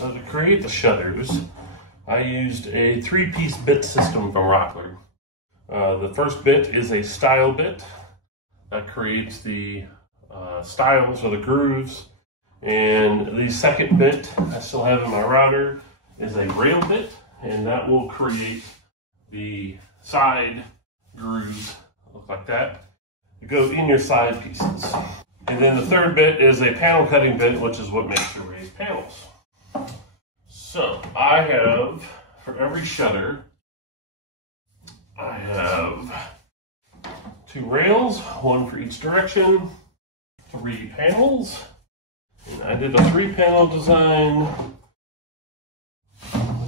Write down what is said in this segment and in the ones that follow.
So to create the shutters, I used a 3-piece bit system from Rockler. The first bit is a style bit that creates the styles or the grooves. And the second bit I still have in my router is a rail bit, and that will create the side grooves, look like that. It goes in your side pieces. And then the third bit is a panel cutting bit, which is what makes your raised panels. So I have, for every shutter, I have 2 rails, 1 for each direction, 3 panels. And I did a 3-panel design,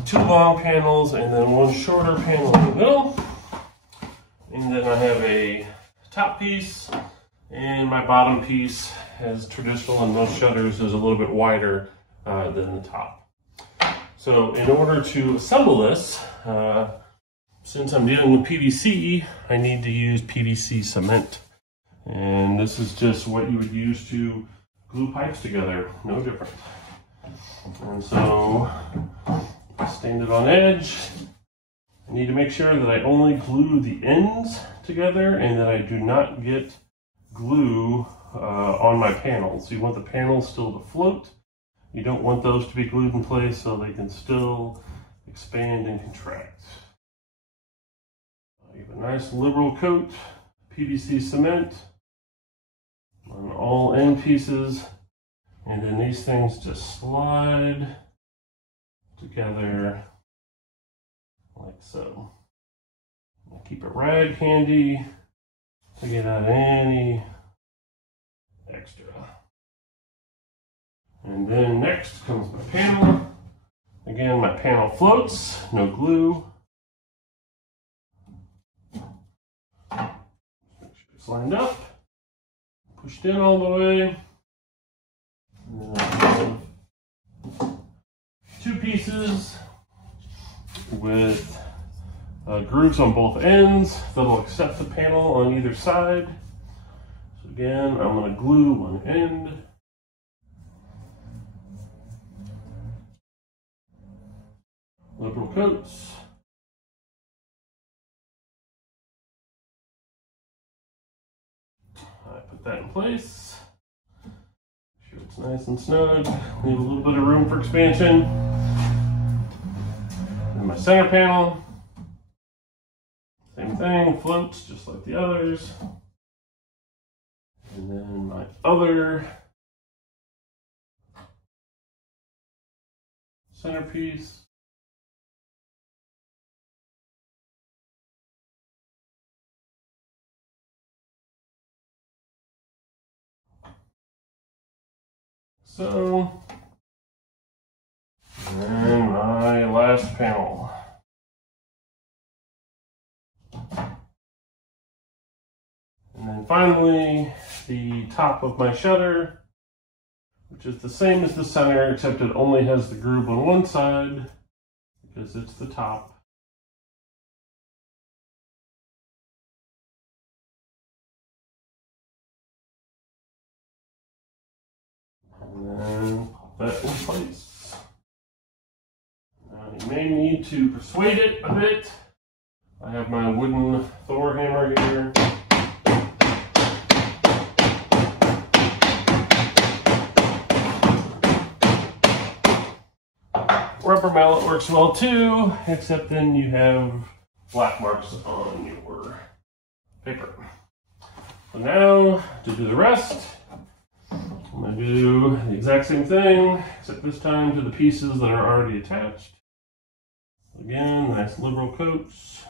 2 long panels, and then 1 shorter panel in the middle. And then I have a top piece, and my bottom piece, as traditional in most shutters, is a little bit wider than the top. So in order to assemble this, since I'm dealing with PVC, I need to use PVC cement. And this is just what you would use to glue pipes together, no different. And so I stand it on edge. I need to make sure that I only glue the ends together and that I do not get glue on my panels. You want the panels still to float. You don't want those to be glued in place so they can still expand and contract. I give a nice liberal coat, PVC cement on all end pieces, and then these things just slide together like so. I'll keep a rag handy to get out any extra. And then next comes my panel. Again, my panel floats, no glue. Make sure it's lined up, pushed in all the way. And then I have 2 pieces with grooves on both ends that'll accept the panel on either side. So again, I'm going to glue one end. Liberal coats. I put that in place. Make sure it's nice and snug. Leave a little bit of room for expansion. And my center panel, same thing, floats just like the others. And then my other centerpiece. So, and my last panel. And then finally, the top of my shutter, which is the same as the center, except it only has the groove on one side because it's the top. And then pop that in place. Now you may need to persuade it a bit. I have my wooden Thor hammer here. Rubber mallet works well too, except then you have black marks on your paper. So now, to do the rest, I'm going to do the exact same thing, except this time to the pieces that are already attached. Again, nice liberal coats.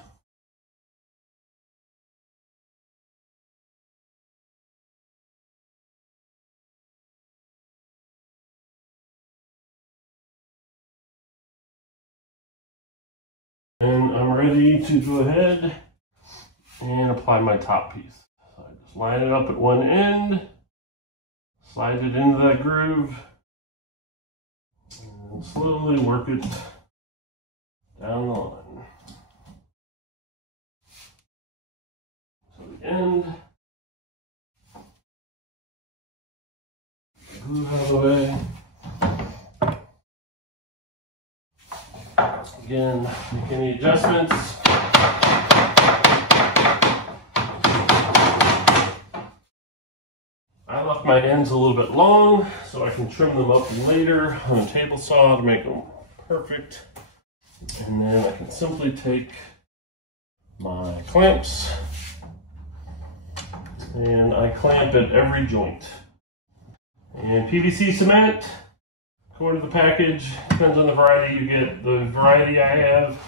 And I'm ready to go ahead and apply my top piece. So I just line it up at one end, slide it into that groove, and slowly work it down the line. So the end, glue out of the way. Again, make any adjustments. I left my ends a little bit long so I can trim them up later on a table saw to make them perfect. And then I can simply take my clamps and I clamp at every joint. And PVC cement, according to the package, depends on the variety you get. The variety I have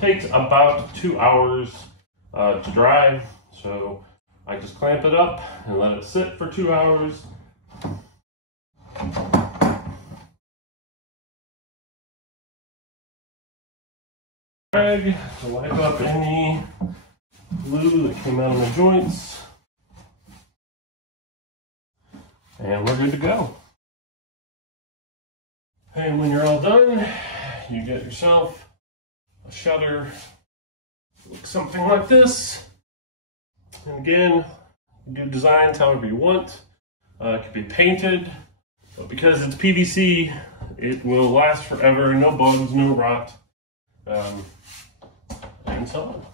takes about 2 hours to dry. So I just clamp it up and let it sit for 2 hours. Rag to wipe up any glue that came out of my joints. And we're good to go. And when you're all done, you get yourself a shutter. Looks something like this. And again, you do designs however you want. It could be painted, but because it's PVC, it will last forever. No bugs, no rot, and so on.